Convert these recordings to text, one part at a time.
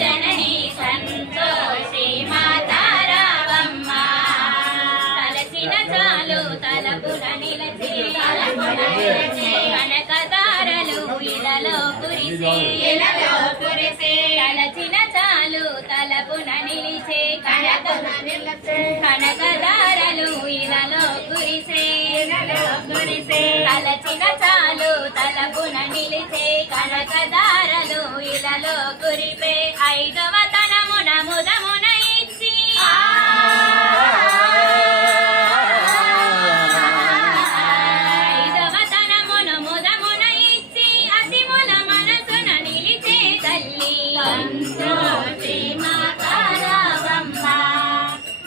జననీ సంతోషి మాతారావమ్మ తలచిన చాలు తలపున నిలచి కనకదారలు ఇలలో కురిసే తలచిన చాలు తలపున నిలిచే కనకదారలు ఇలలో కురిసే తలచిన చాలు తలపున నిలిచే కనకదారలు ఇలలో కురిపే ఐదవ తనమున ముదమున ఇచ్చి ఐదవ తనమున ముదమున ఇచ్చి అతిముల మనసున నిలిచే తల్లి సంతోషి మాతారావమ్మ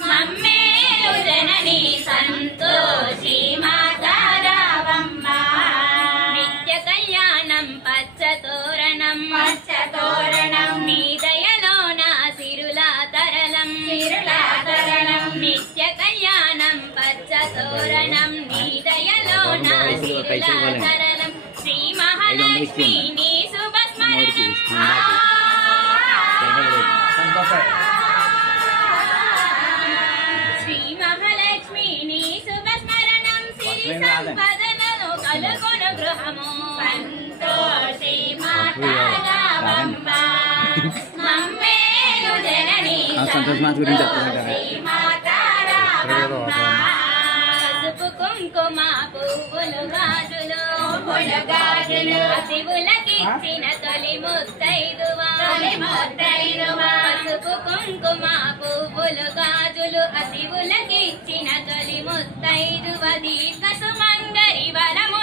మమ్మేలు జననీ సంతోషి మాతారావమ్మ నిత్య కళ్యాణం పచ్చతోరణం నీ దయలోన సిరులా తరళం నిత్య కళ్యాణం పచ్చతోరణం నీ దయలోన సిరులా తరళం శ్రీ మహాలక్ష్మి నీ శుభస్మరణం శ్రీ మహాలక్ష్మి నీ శుభస్మరణం సిరి సంపదలను కలుగొన గృహము సంతోషి మాతారావమ్మ మమ్మేలు జననీ సంతోషి మాతారావమ్మ పసుపు కుంకుమ పువ్వులు గాజులు శివులకిచ్చిన తొలి ముత్తైదువా పసుపు కుంకుమ పువ్వులు గాజులు అశివులకిచ్చిన తొలి ముత్తైదువ దీర్ఘ సుమంగరి వరము